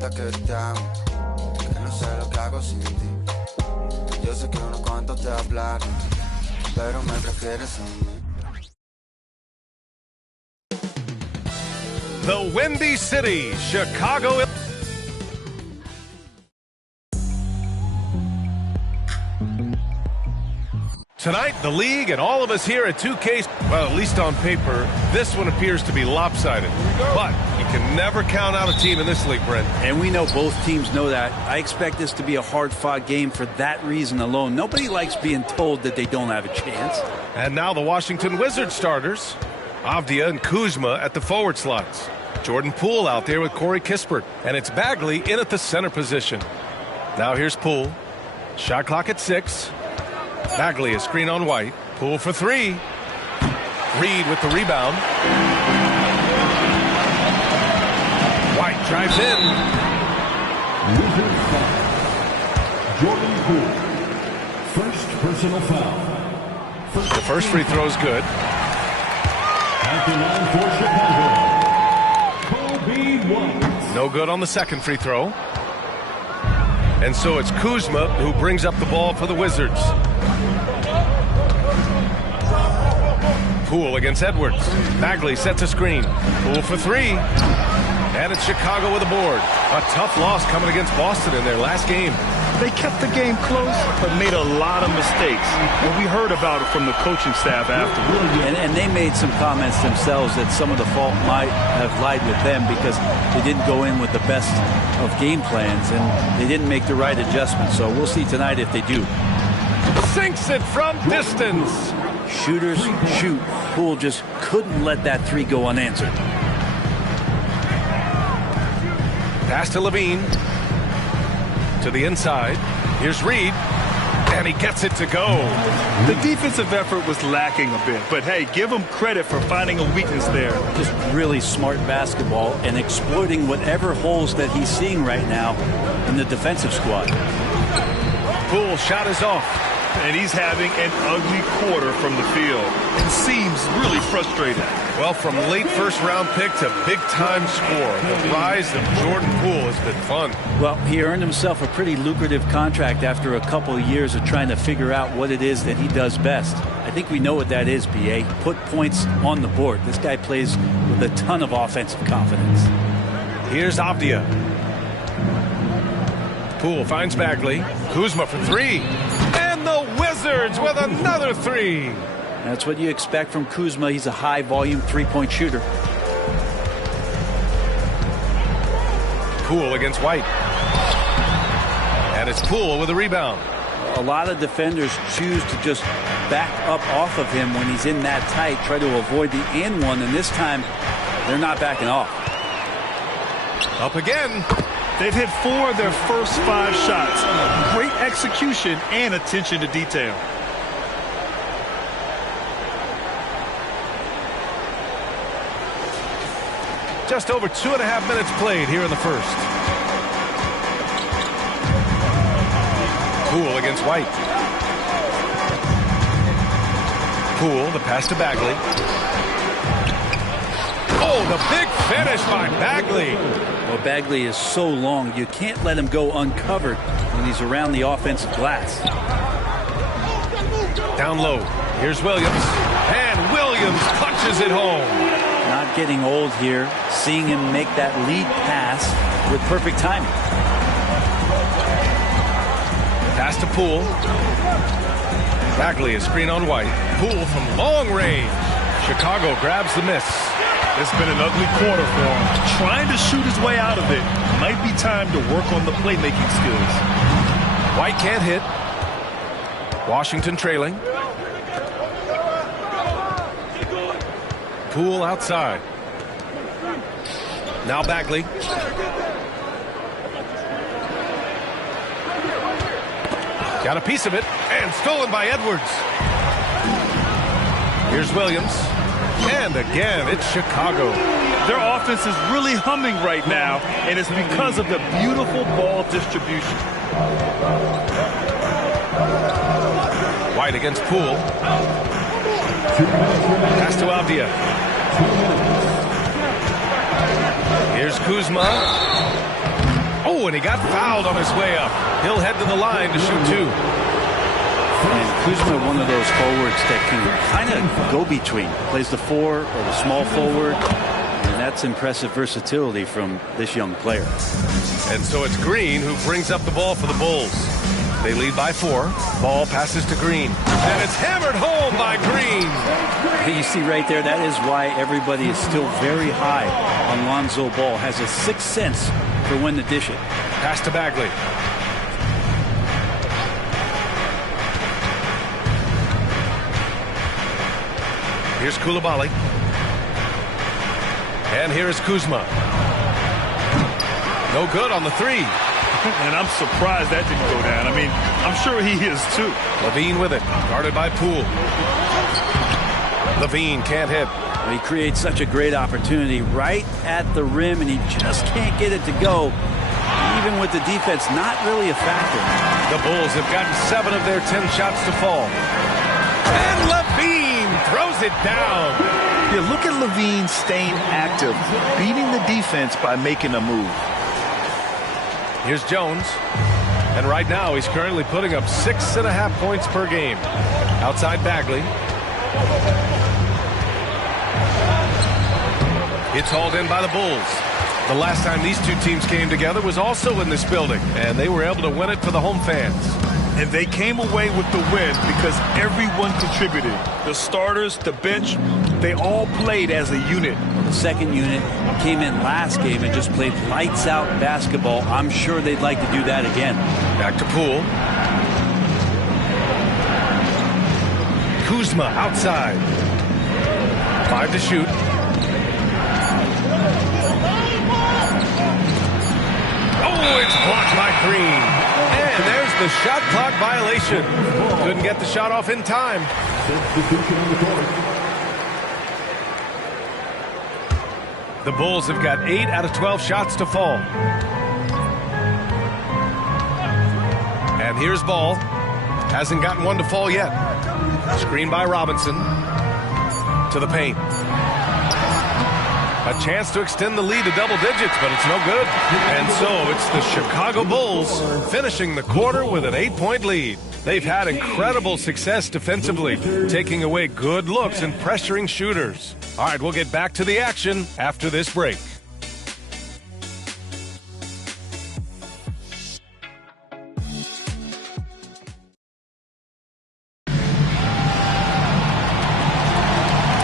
cuenta que te amo, que no sé lo que hago sin ti. Yo sé que unos cuantos te hablaron, pero me prefieres a mí. The Windy City, Chicago. Tonight, the league and all of us here at 2K, well, at least on paper, this one appears to be lopsided. But you can never count out a team in this league, Brent. And we know both teams know that. I expect this to be a hard-fought game for that reason alone. Nobody likes being told that they don't have a chance. And now the Washington Wizards starters, Avdia and Kuzma at the forward slots. Jordan Poole out there with Corey Kispert. And it's Bagley in at the center position. Now here's Poole. Shot clock at 6. Bagley, a screen on White. Poole for 3. Reed with the rebound. White drives in. Jordan Poole. First personal foul. The first free throw is good. At the line for Chicago, Kobe White. No good on the second free throw. And so it's Kuzma who brings up the ball for the Wizards. Poole against Edwards. Bagley sets a screen. Poole for 3. And it's Chicago with a board. A tough loss coming against Boston in their last game. They kept the game close, but made a lot of mistakes. Well, we heard about it from the coaching staff afterwards. And they made some comments themselves that some of the fault might have lied with them because they didn't go in with the best of game plans and they didn't make the right adjustments. So we'll see tonight if they do. Sinks it from distance. Shooters shoot. Poole just couldn't let that 3 go unanswered. Pass to Levine. To the inside. Here's Reed. And he gets it to go. The defensive effort was lacking a bit, but hey, give him credit for finding a weakness there. Just really smart basketball and exploiting whatever holes that he's seeing right now in the defensive squad. Poole shot is off. And he's having an ugly quarter from the field. It seems really frustrating. Well, from late first-round pick to big-time scorer, the rise of Jordan Poole has been fun. Well, he earned himself a pretty lucrative contract after a couple of years of trying to figure out what it is that he does best. I think we know what that is, B.A. Put points on the board. This guy plays with a ton of offensive confidence. Here's Avdia. Poole finds Bagley. Kuzma for 3. And the Wizards with another 3. That's what you expect from Kuzma. He's a high-volume three-point shooter. Poole against White. And it's Poole with a rebound. A lot of defenders choose to just back up off of him when he's in that tight, try to avoid the and one, and this time they're not backing off. Up again. They've hit 4 of their first 5 shots. Great execution and attention to detail. Just over 2.5 minutes played here in the first. Poole against White. Poole, the pass to Bagley. Oh, the big finish by Bagley. Well, Bagley is so long, you can't let him go uncovered when he's around the offensive glass. Down low. Here's Williams. And Williams punches it home. Not getting old here, seeing him make that lead pass with perfect timing. Pass to Poole. Bagley, a screen on White. Poole from long range. Chicago grabs the miss. It's been an ugly quarter for him. Trying to shoot his way out of it. Might be time to work on the playmaking skills. White can't hit. Washington trailing. Poole outside. Now Bagley. Got a piece of it, and stolen by Edwards. Here's Williams. And again, it's Chicago. Their offense is really humming right now, and it's because of the beautiful ball distribution. White against Poole. Pass to Avdia. Here's Kuzma. Oh, and he got fouled on his way up. He'll head to the line to shoot 2. And Kuzma, one of those forwards that can kind of go between. Plays the 4 or the small forward. And that's impressive versatility from this young player. And so it's Green who brings up the ball for the Bulls. They lead by 4. Ball passes to Green. And it's hammered home by Green. You see right there, that is why everybody is still very high on Lonzo Ball. Has a sixth sense for when to dish it. Pass to Bagley. Here's Coulibaly. And here's Kuzma. No good on the 3. And I'm surprised that didn't go down. I mean, I'm sure he is too. Levine with it. Guarded by Poole. Levine can't hit. Well, he creates such a great opportunity right at the rim, and he just can't get it to go. Even with the defense not really a factor. The Bulls have gotten 7 of their 10 shots to fall. And Levine throws it down. Yeah, look at Levine staying active, beating the defense by making a move. Here's Jones. And right now he's currently putting up 6.5 points per game. Outside Bagley. It's hauled in by the Bulls. The last time these two teams came together was also in this building, and they were able to win it for the home fans. And they came away with the win because everyone contributed. The starters, the bench, they all played as a unit. The second unit came in last game and just played lights out basketball. I'm sure they'd like to do that again. Back to Poole. Kuzma outside. 5 to shoot. Oh, it's blocked by Green. And there's the shot clock violation. Couldn't get the shot off in time. The Bulls have got 8 out of 12 shots to fall. And here's Ball. Hasn't gotten one to fall yet. Screen by Robinson. To the paint. A chance to extend the lead to double digits, but it's no good. And so it's the Chicago Bulls finishing the quarter with an 8-point lead. They've had incredible success defensively, taking away good looks and pressuring shooters. All right, we'll get back to the action after this break.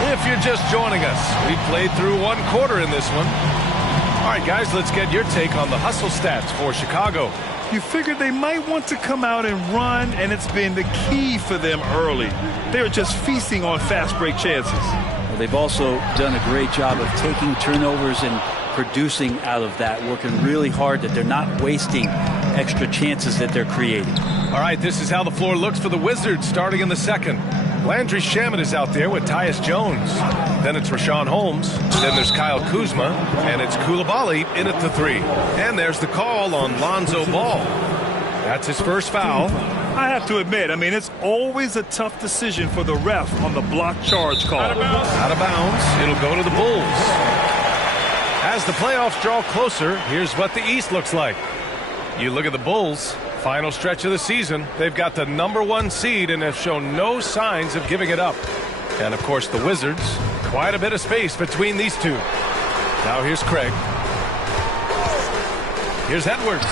If you're just joining us, we played through one quarter in this one. All right, guys, let's get your take on the hustle stats for Chicago. You figured they might want to come out and run, and it's been the key for them early. They're just feasting on fast break chances. Well, they've also done a great job of taking turnovers and producing out of that, working really hard that they're not wasting extra chances that they're creating. All right, this is how the floor looks for the Wizards starting in the second. Landry Shamet is out there with Tyus Jones. Then it's Richaun Holmes. Then there's Kyle Kuzma. And it's Coulibaly in at the 3. And there's the call on Lonzo Ball. That's his first foul. I have to admit, I mean, it's always a tough decision for the ref on the block charge call. Out of bounds. It'll go to the Bulls. As the playoffs draw closer, here's what the East looks like. You look at the Bulls. Final stretch of the season, they've got the #1 seed and have shown no signs of giving it up. And of course the Wizards, quite a bit of space between these two. Now here's Craig. Here's Edwards.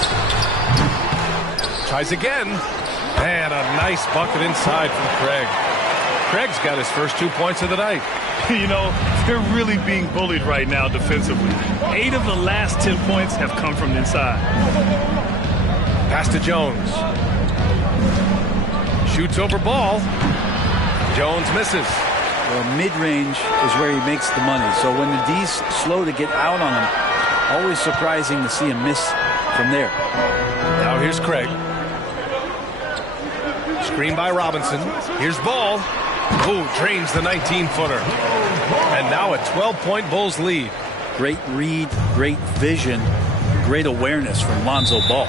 Tries again. And a nice bucket inside from Craig. Craig's got his first 2 points of the night. You know, they're really being bullied right now defensively. 8 of the last 10 points have come from inside. Pass to Jones. Shoots over Ball. Jones misses. Well, mid-range is where he makes the money. So when the D's slow to get out on him, always surprising to see him miss from there. Now here's Craig. Screen by Robinson. Here's Ball. Oh, drains the 19-footer. And now a 12-point Bulls lead. Great read, great vision, great awareness from Lonzo Ball.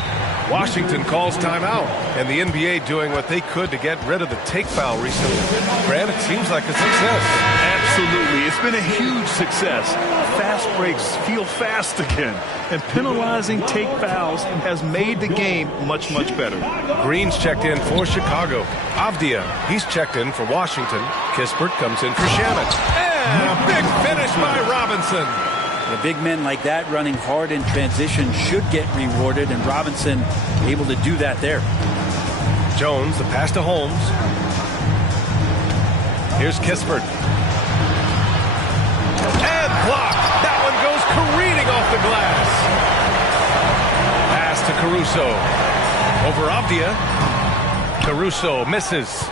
Washington calls timeout, and the NBA doing what they could to get rid of the take foul recently. Grant, it seems like a success. Absolutely. It's been a huge success. Fast breaks feel fast again. And penalizing take fouls has made the game much, much better. Green's checked in for Chicago. Avdia, he's checked in for Washington. Kispert comes in for Shannon. And a big finish by Robinson. The big men like that running hard in transition should get rewarded, and Robinson able to do that there. Jones, the pass to Holmes. Here's Kispert. And blocked. That one goes careening off the glass. Pass to Caruso. Over Avdia. Caruso misses.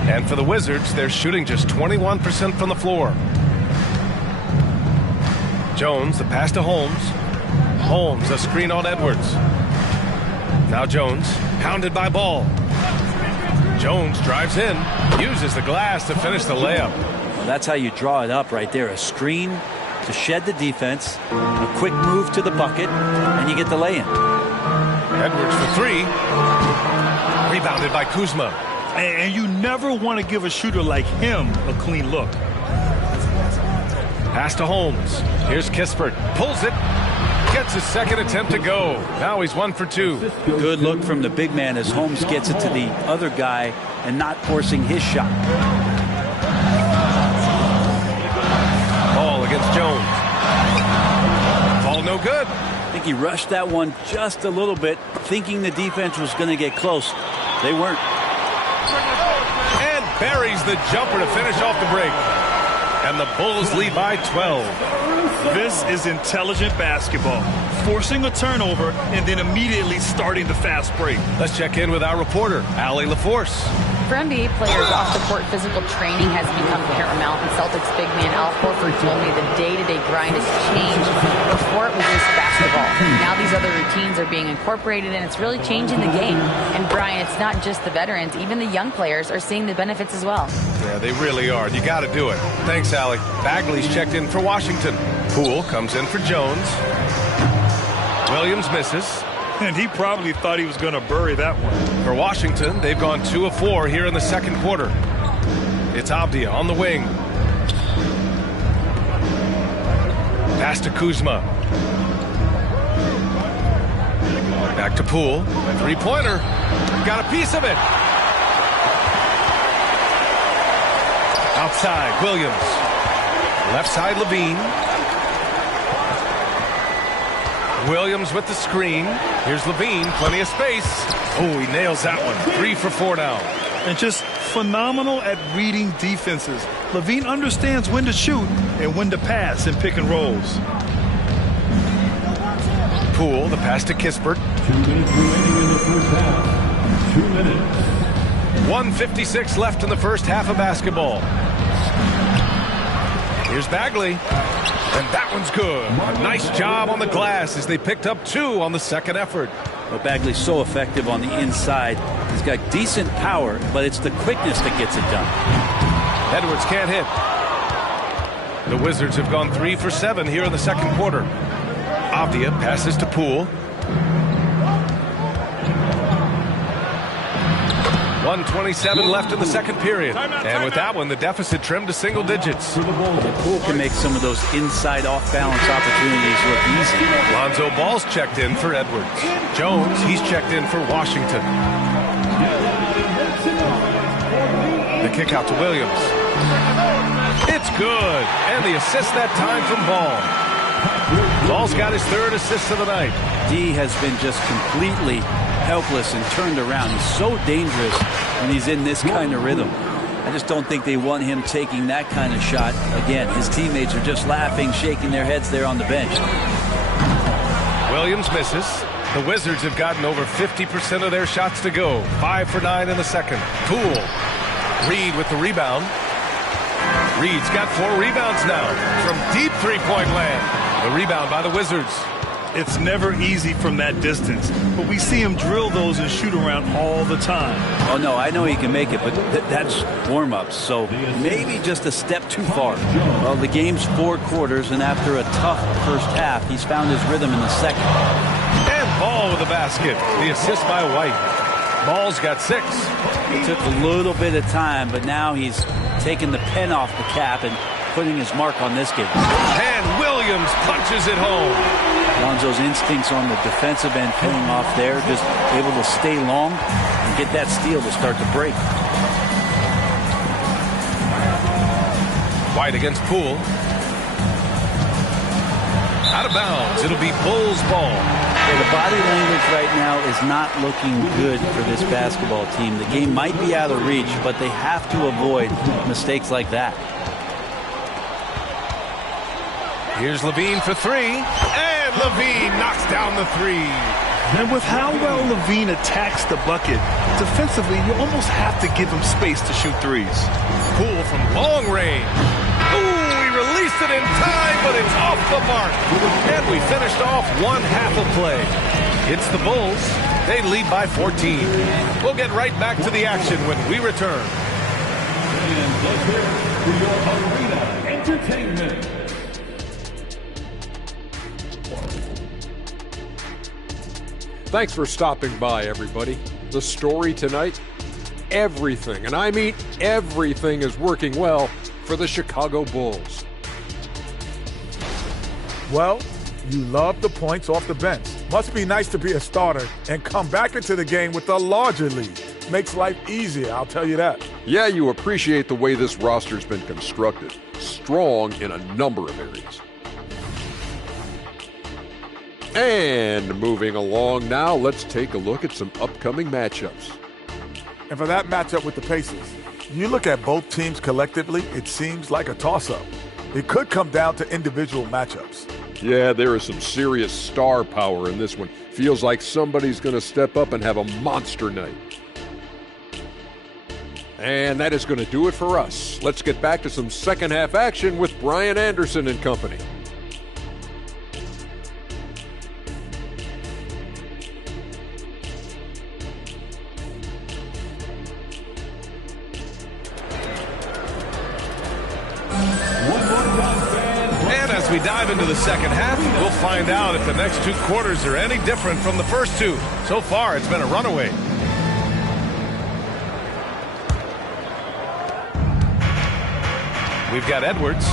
And for the Wizards, they're shooting just 21% from the floor. Jones, the pass to Holmes. Holmes, a screen on Edwards. Now Jones, pounded by Ball. Jones drives in, uses the glass to finish the layup. Well, that's how you draw it up right there. A screen to shed the defense, a quick move to the bucket, and you get the lay-in. Edwards for three. Rebounded by Kuzma. And you never want to give a shooter like him a clean look. Pass to Holmes. Here's Kispert. Pulls it. Gets his second attempt to go. Now he's 1 for 2. Good look from the big man as Holmes gets it to the other guy and not forcing his shot. Ball against Jones. Ball no good. I think he rushed that one just a little bit, thinking the defense was going to get close. They weren't. And buries the jumper to finish off the break. And the Bulls lead by 12. This is intelligent basketball. Forcing a turnover and then immediately starting the fast break. Let's check in with our reporter, Allie LaForce. For NBA players, off-the-court physical training has become paramount, and Celtics big man Al Horford told me the day-to-day grind has changed. Before it was just basketball. Now these other routines are being incorporated, and it's really changing the game. And Brian, it's not just the veterans. Even the young players are seeing the benefits as well. Yeah, they really are. You got to do it. Thanks, Allie. Bagley's checked in for Washington. Poole comes in for Jones. Williams misses. And he probably thought he was going to bury that one. For Washington, they've gone 2 of 4 here in the second quarter. It's Avdia on the wing. Pass to Kuzma. Back to Poole. Three-pointer. Got a piece of it. Outside, Williams. Left side, Levine. Williams with the screen. Here's Levine, plenty of space. Oh, he nails that one. 3 for 4 now. And just phenomenal at reading defenses. Levine understands when to shoot and when to pass in pick and rolls. Poole, the pass to Kispert. 2 minutes remaining in the first half. 2 minutes. 1:56 left in the first half of basketball. Here's Bagley. And that one's good. A nice job on the glass as they picked up 2 on the second effort. Well, Bagley's so effective on the inside. He's got decent power, but it's the quickness that gets it done. Edwards can't hit. The Wizards have gone 3 for 7 here in the second quarter. Avdia passes to Poole. 1:27 left in the second period. And with that one, the deficit trimmed to single digits. Poole can make some of those inside off-balance opportunities look easy. Lonzo Ball's checked in for Edwards. Jones, he's checked in for Washington. The kick out to Williams. It's good. And the assist that time from Ball. Ball's got his 3rd assist of the night. D has been just completely helpless and turned around. He's so dangerous when he's in this kind of rhythm. I just don't think they want him taking that kind of shot. Again, his teammates are just laughing, shaking their heads there on the bench. Williams misses. The Wizards have gotten over 50% of their shots to go. 5 for 9 in the second. Poole. Reed with the rebound. Reed's got 4 rebounds now from deep three-point land. The rebound by the Wizards. It's never easy from that distance, but we see him drill those and shoot around all the time. Oh, no, I know he can make it, but that's warm-ups, so maybe just a step too far. Well, the game's 4 quarters, and after a tough first half, he's found his rhythm in the second. And Ball with the basket. The assist by White. Ball's got 6. It took a little bit of time, but now he's taken the pen off the cap, and putting his mark on this game. And Williams punches it home. Lonzo's instincts on the defensive end paying off there, just able to stay long and get that steal to start the break. White against Poole. Out of bounds. It'll be Bulls ball. So the body language right now is not looking good for this basketball team. The game might be out of reach, but they have to avoid mistakes like that. Here's Levine for three. And Levine knocks down the three. And with how well Levine attacks the bucket, defensively, you almost have to give him space to shoot threes. Poole from long range. Ooh, he released it in time, but it's off the mark. And we finished off one half of play. It's the Bulls. They lead by 14. We'll get right back to the action when we return. And let's hear it for your Arena Entertainment. Thanks for stopping by, everybody. The story tonight, everything, and I mean everything, is working well for the Chicago Bulls. Well, you love the points off the bench. Must be nice to be a starter and come back into the game with a larger lead. Makes life easier, I'll tell you that. Yeah, you appreciate the way this roster's been constructed. Strong in a number of areas. And moving along now, let's take a look at some upcoming matchups. And for that matchup with the Pacers, you look at both teams collectively, it seems like a toss-up. It could come down to individual matchups. Yeah, there is some serious star power in this one. Feels like somebody's going to step up and have a monster night. And that is going to do it for us. Let's get back to some second half action with Brian Anderson and company. As we dive into the second half, we'll find out if the next two quarters are any different from the first two. So far, it's been a runaway. We've got Edwards,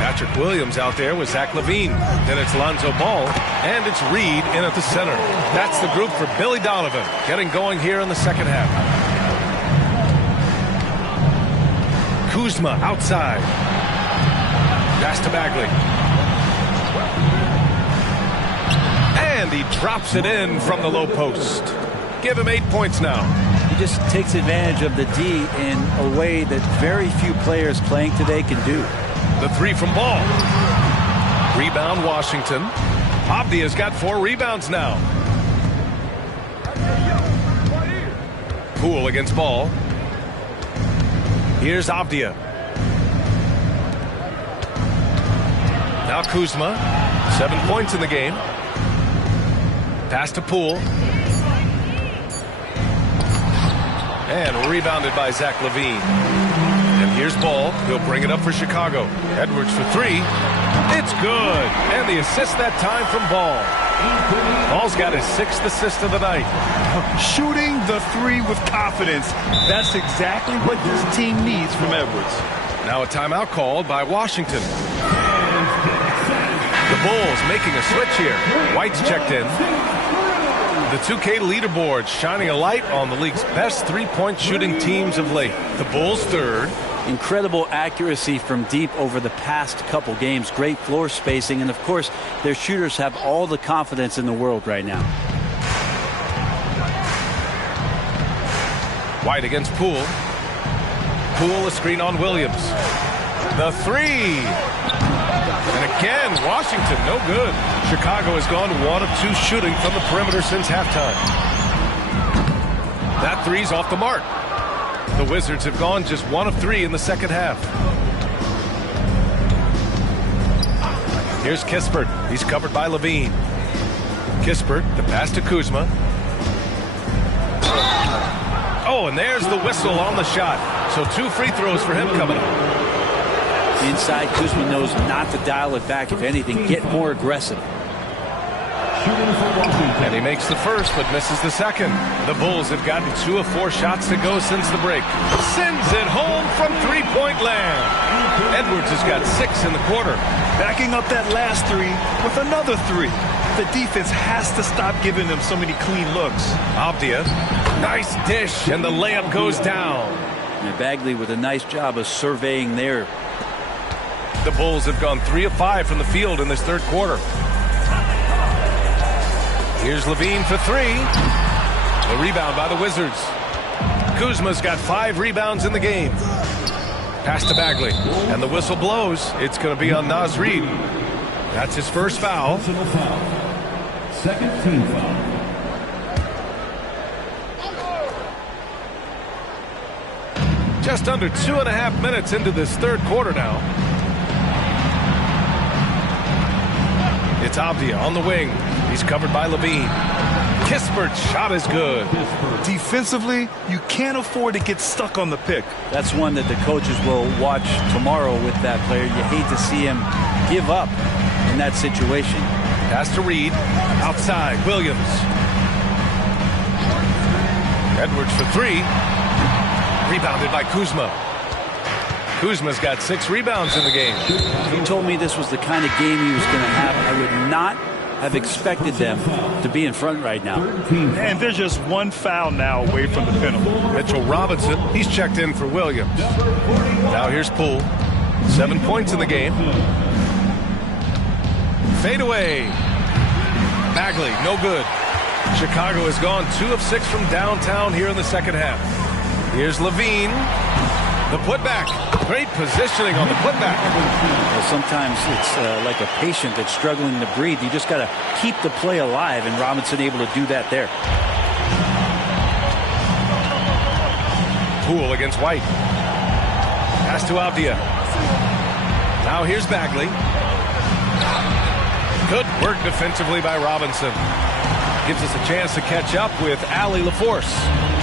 Patrick Williams out there with Zach LaVine. Then it's Lonzo Ball, and it's Reed in at the center. That's the group for Billy Donovan, getting going here in the second half. Kuzma outside. Pass to Bagley. And he drops it in from the low post. Give him 8 points now. He just takes advantage of the D in a way that very few players playing today can do. The three from Ball. Rebound Washington. Avdia's got 4 rebounds now. Poole against Ball. Here's Avdia. Now Kuzma. 7 points in the game. Pass to Poole. And rebounded by Zach LaVine. And here's Ball. He'll bring it up for Chicago. Edwards for 3. It's good. And the assist that time from Ball. Ball's got his 6th assist of the night. Shooting the 3 with confidence. That's exactly what this team needs from Edwards. Now a timeout called by Washington. The Bulls making a switch here. White's checked in. The 2K leaderboard shining a light on the league's best three-point shooting teams of late. The Bulls third. Incredible accuracy from deep over the past couple games. Great floor spacing. And, of course, their shooters have all the confidence in the world right now. White against Poole. Poole a screen on Williams. The 3. And again, Washington, no good. Chicago has gone 1 of 2 shooting from the perimeter since halftime. That 3's off the mark. The Wizards have gone just 1 of 3 in the second half. Here's Kispert. He's covered by LaVine. Kispert, the pass to Kuzma. Oh, and there's the whistle on the shot. So 2 free throws for him coming up. Inside, Kuzma knows not to dial it back. If anything, get more aggressive. shooting for Washington. And he makes the first, but misses the second. The Bulls have gotten 2 of 4 shots to go since the break. Sends it home from three-point land. Edwards has got 6 in the quarter. Backing up that last 3 with another 3. The defense has to stop giving them so many clean looks. Avdia, nice dish, and the layup goes down. And Bagley with a nice job of surveying there. The Bulls have gone 3 of 5 from the field in this third quarter. Here's Levine for 3. The rebound by the Wizards. Kuzma's got 5 rebounds in the game. Pass to Bagley, and the whistle blows. It's going to be on Naz Reid. That's his first foul. Personal foul. Second team foul. Just under 2.5 minutes into this third quarter now. It's Avdia on the wing. He's covered by Levine. Kispert's shot is good. Defensively, you can't afford to get stuck on the pick. That's one that the coaches will watch tomorrow with that player. You hate to see him give up in that situation. Pass to Reid. Outside, Williams. Edwards for 3. Rebounded by Kuzma. Kuzma's got 6 rebounds in the game. If you told me this was the kind of game he was going to have, I would not have expected them to be in front right now. And they're just 1 foul now away from the penalty. Mitchell Robinson, he's checked in for Williams. Now here's Poole. 7 points in the game. Fade away. Bagley, no good. Chicago has gone 2 of 6 from downtown here in the second half. Here's Levine. The putback. Great positioning on the putback. Well, sometimes it's like a patient that's struggling to breathe. You just got to keep the play alive, and Robinson able to do that there. Poole against White. Pass to Avdia. Now here's Bagley. Good work defensively by Robinson. Gives us a chance to catch up with Allie LaForce.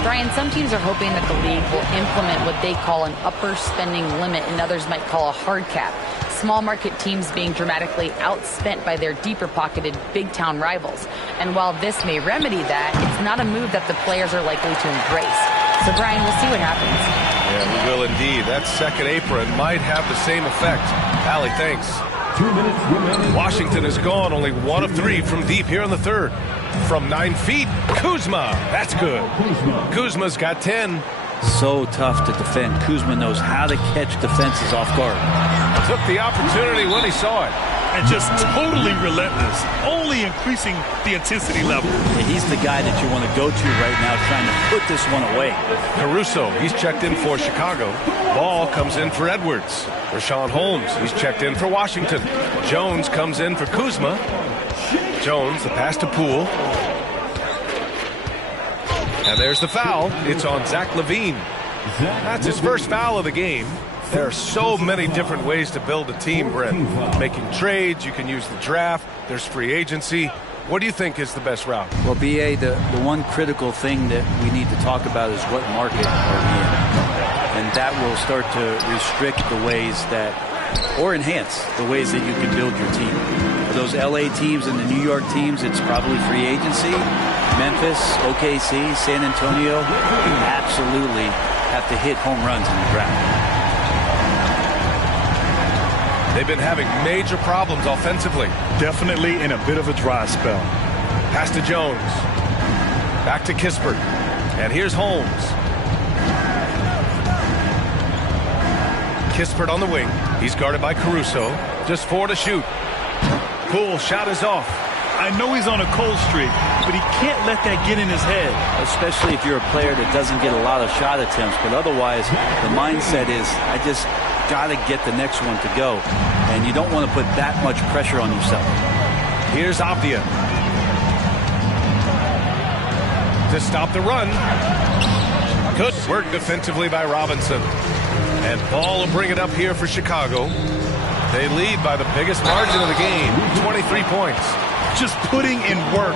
Brian, some teams are hoping that the league will implement what they call an upper spending limit and others might call a hard cap. Small market teams being dramatically outspent by their deeper pocketed big town rivals. And while this may remedy that, it's not a move that the players are likely to embrace. So Brian, we'll see what happens. Yeah, we will indeed. That second apron might have the same effect. Allie, thanks. 2 minutes remaining. Washington has gone only 1 of 3 from deep here in the third. From 9 feet, Kuzma. That's good. Kuzma's got 10. So tough to defend. Kuzma knows how to catch defenses off guard. Took the opportunity when he saw it. And just totally relentless, only increasing the intensity level. Yeah, he's the guy that you want to go to right now trying to put this one away. Caruso, he's checked in for Chicago. Ball comes in for Edwards. Rashawn Holmes, he's checked in for Washington. Jones comes in for Kuzma. Jones, the pass to Poole. And there's the foul. It's on Zach Levine. That's his first foul of the game. There are so many different ways to build a team, Brent. Making trades, you can use the draft, there's free agency. What do you think is the best route? Well, BA, the one critical thing that we need to talk about is what market are we in. And that will start to restrict the ways that, or enhance the ways that you can build your team. For those LA teams and the New York teams, it's probably free agency. Memphis, OKC, San Antonio, you absolutely have to hit home runs in the draft. They've been having major problems offensively. Definitely in a bit of a dry spell. Pass to Jones. Back to Kispert. And here's Holmes. Kispert on the wing. He's guarded by Caruso. Just 4 to shoot. Poole shot is off. I know he's on a cold streak, but he can't let that get in his head. Especially if you're a player that doesn't get a lot of shot attempts. But otherwise, the mindset is, I just got to get the next one to go. And you don't want to put that much pressure on yourself. Here's Avdia. To stop the run. Good work defensively by Robinson. And Ball will bring it up here for Chicago. They lead by the biggest margin of the game, 23 points. Just putting in work.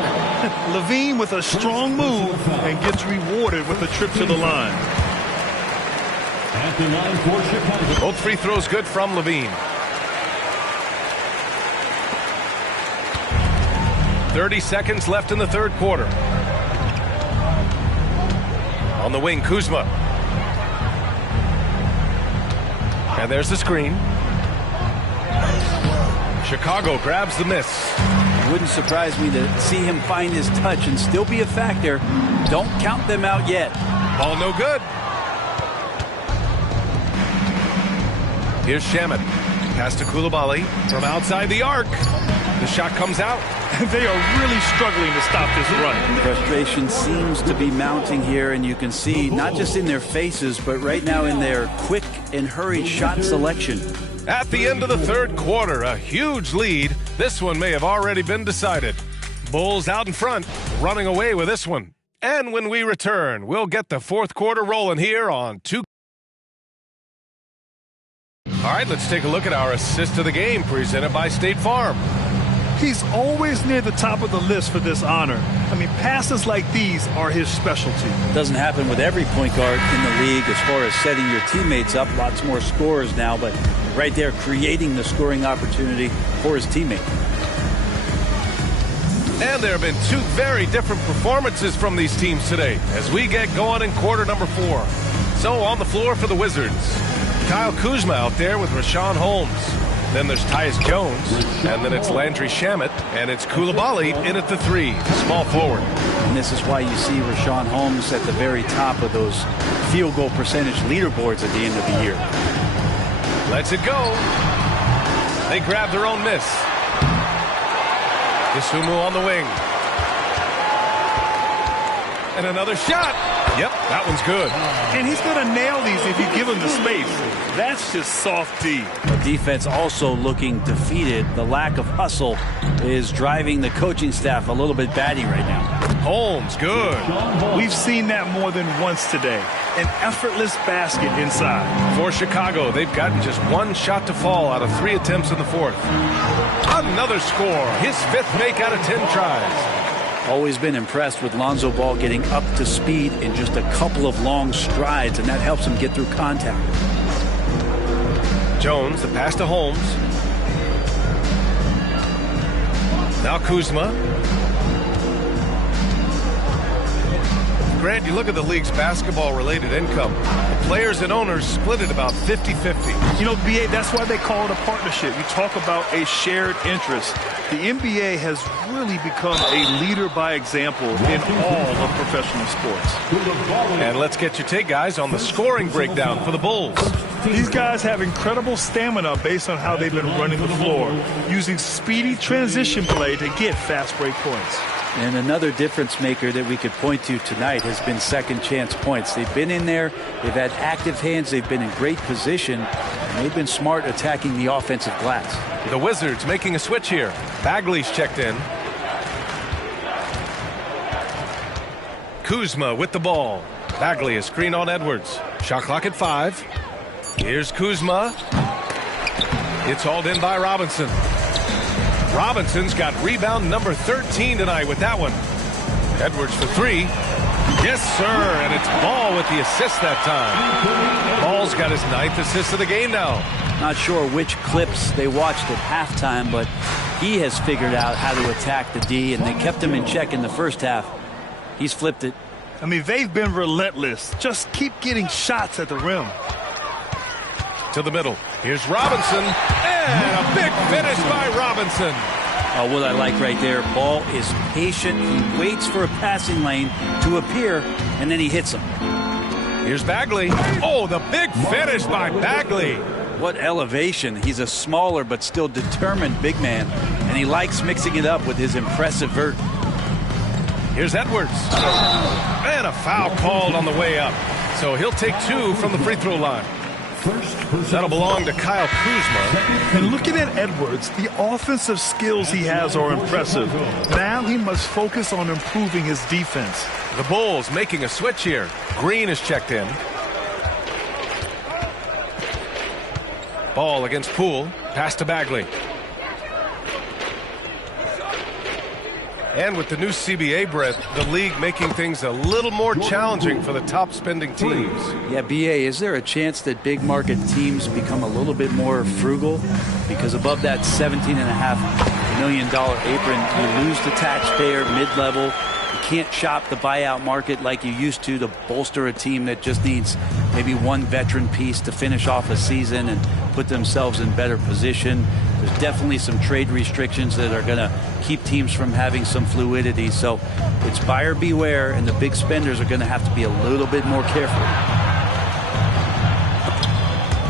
Levine with a strong move and gets rewarded with a trip to the line. At the line for Chicago. Both free throws good from Levine. 30 seconds left in the third quarter. On the wing, Kuzma. And there's the screen. Chicago grabs the miss. It wouldn't surprise me to see him find his touch and still be a factor. Don't count them out yet. Ball no good. Here's Shamet. Pass to Coulibaly from outside the arc. The shot comes out. They are really struggling to stop this run. Frustration seems to be mounting here, and you can see not just in their faces, but right now in their quick and hurried shot selection. At the end of the third quarter, a huge lead. This one may have already been decided. Bulls out in front, running away with this one. And when we return, we'll get the fourth quarter rolling here on 2. All right, let's take a look at our assist of the game presented by State Farm. He's always near the top of the list for this honor. I mean, passes like these are his specialty. It doesn't happen with every point guard in the league as far as setting your teammates up. Lots more scorers now, but right there creating the scoring opportunity for his teammate. And there have been two very different performances from these teams today as we get going in quarter number 4. So on the floor for the Wizards, Kyle Kuzma out there with Richaun Holmes. Then there's Tyus Jones, and then it's Landry Shamet, and it's Coulibaly in at the 3, small forward. And this is why you see Richaun Holmes at the very top of those field goal percentage leaderboards at the end of the year. Lets it go. They grab their own miss. Isumu on the wing. And another shot. Yep, that one's good. And he's going to nail these if you give him the space. That's just soft D. The defense also looking defeated. The lack of hustle is driving the coaching staff a little bit batty right now. Holmes, good. We've seen that more than once today. An effortless basket inside. For Chicago, they've gotten just one shot to fall out of 3 attempts in the fourth. Another score. His 5th make out of 10 tries. Always been impressed with Lonzo Ball getting up to speed in just a couple of long strides, and that helps him get through contact. Jones, the pass to Holmes. Now Kuzma. Grant, you look at the league's basketball-related income. The players and owners split it about 50-50. You know, BA, that's why they call it a partnership. You talk about a shared interest. The NBA has really become a leader by example in all of professional sports. And let's get your take, guys, on the scoring breakdown for the Bulls. These guys have incredible stamina based on how they've been running the floor, using speedy transition play to get fast break points. And another difference maker that we could point to tonight has been second chance points. They've been in there, they've had active hands, they've been in great position, and they've been smart attacking the offensive glass. The Wizards making a switch here. Bagley's checked in. Kuzma with the ball. Bagley a screen on Edwards. Shot clock at 5. Here's Kuzma. It's hauled in by Robinson. Robinson's got rebound number 13 tonight with that one. Edwards for 3. Yes, sir, and it's Ball with the assist that time. Ball's got his 9th assist of the game now. Not sure which clips they watched at halftime, but he has figured out how to attack the D, and they kept him in check in the first half. He's flipped it. I mean, they've been relentless. Just keep getting shots at the rim. To the middle. Here's Robinson, and a big finish by Robinson. Oh, what I like right there, Ball is patient. He waits for a passing lane to appear, and then he hits him. Here's Bagley. Oh, the big finish by Bagley. What elevation. He's a smaller but still determined big man, and he likes mixing it up with his impressive vert. Here's Edwards. And a foul called on the way up. So he'll take 2 from the free throw line. That'll belong to Kyle Kuzma. And looking at Edwards, the offensive skills he has are impressive. Now he must focus on improving his defense. The Bulls making a switch here. Green is checked in. Ball against Poole. Pass to Bagley. And with the new CBA, Brett, the league making things a little more challenging for the top spending teams. Yeah, BA, is there a chance that big market teams become a little bit more frugal? Because above that 17.5 million apron, you lose the taxpayer mid-level. You can't shop the buyout market like you used to bolster a team that just needs maybe one veteran piece to finish off a season and put themselves in better position. There's definitely some trade restrictions that are going to keep teams from having some fluidity. So it's buyer beware, and the big spenders are going to have to be a little bit more careful.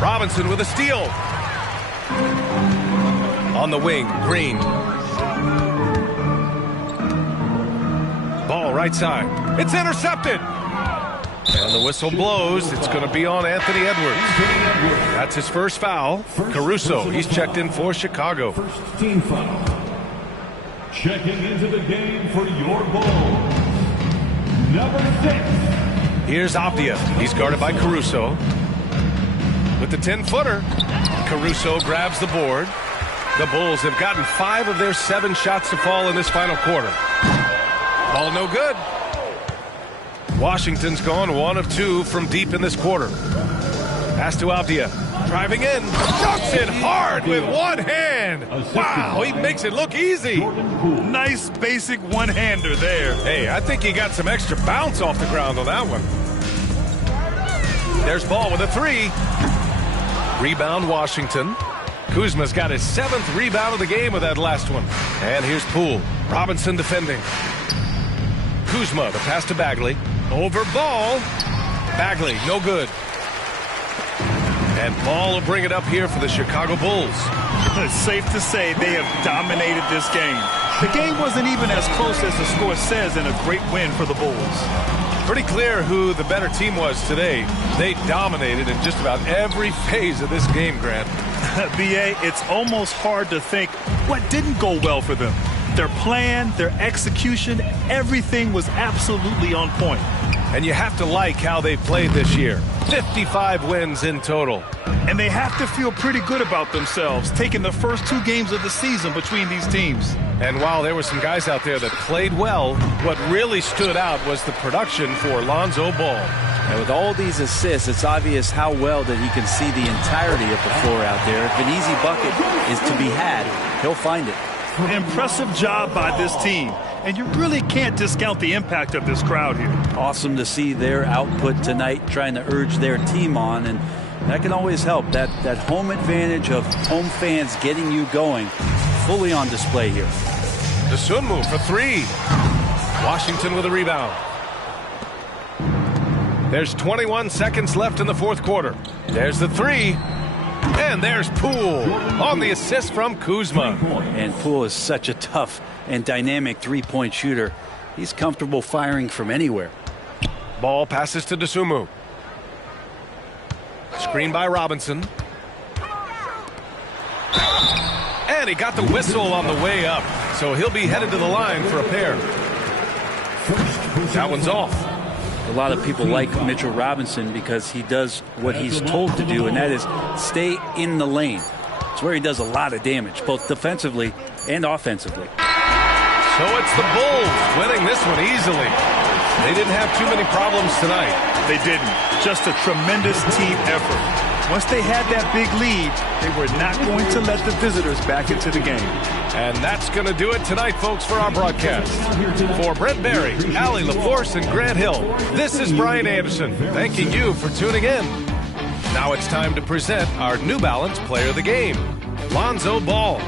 Robinson with a steal. On the wing, Green. Ball right side. It's intercepted. And the whistle blows. It's going to be on Anthony Edwards. That's his first foul. Caruso, he's checked in for Chicago. First team foul. Checking into the game for your Bulls, number 6. Here's Avdia. He's guarded by Caruso. With the 10-footer, Caruso grabs the board. The Bulls have gotten 5 of their 7 shots to fall in this final quarter. Ball no good. Washington's gone 1 of 2 from deep in this quarter. Pass to Avdia. Driving in. Dunks it hard with one hand. Wow, he makes it look easy. Nice basic one-hander there. Hey, I think he got some extra bounce off the ground on that one. There's Ball with a 3. Rebound Washington. Kuzma's got his 7th rebound of the game with that last one. And here's Poole. Robinson defending. Kuzma, the pass to Bagley. Over Ball. Bagley, no good. And Ball will bring it up here for the Chicago Bulls. It's safe to say they have dominated this game. The game wasn't even as close as the score says, and a great win for the Bulls. Pretty clear who the better team was today. They dominated in just about every phase of this game, Grant. B.A., it's almost hard to think what didn't go well for them. Their plan, their execution, everything was absolutely on point. And you have to like how they played this year. 55 wins in total. And they have to feel pretty good about themselves, taking the first 2 games of the season between these teams. And while there were some guys out there that played well, what really stood out was the production for Lonzo Ball. And with all these assists, it's obvious how well that he can see the entirety of the floor out there. If an easy bucket is to be had, he'll find it. Impressive job by this team. And you really can't discount the impact of this crowd here. Awesome to see their output tonight, trying to urge their team on, and that can always help. That home advantage of home fans getting you going, fully on display here. Dosunmu for 3. Washington with a rebound. There's 21 seconds left in the 4th quarter. There's the 3. And there's Poole on the assist from Kuzma. And Poole is such a tough and dynamic three-point shooter. He's comfortable firing from anywhere. Ball passes to Dosunmu. Screen by Robinson. And he got the whistle on the way up. So he'll be headed to the line for a pair. That one's off. A lot of people like Mitchell Robinson because he does what he's told to do, and that is stay in the lane. It's where he does a lot of damage, both defensively and offensively. So it's the Bulls winning this one easily. They didn't have too many problems tonight. They didn't. Just a tremendous team effort. Once they had that big lead, they were not going to let the visitors back into the game. And that's going to do it tonight, folks, for our broadcast. For Brent Barry, Allie LaForce, and Grant Hill, this is Brian Anderson, thanking you for tuning in. Now it's time to present our New Balance Player of the Game, Lonzo Ball.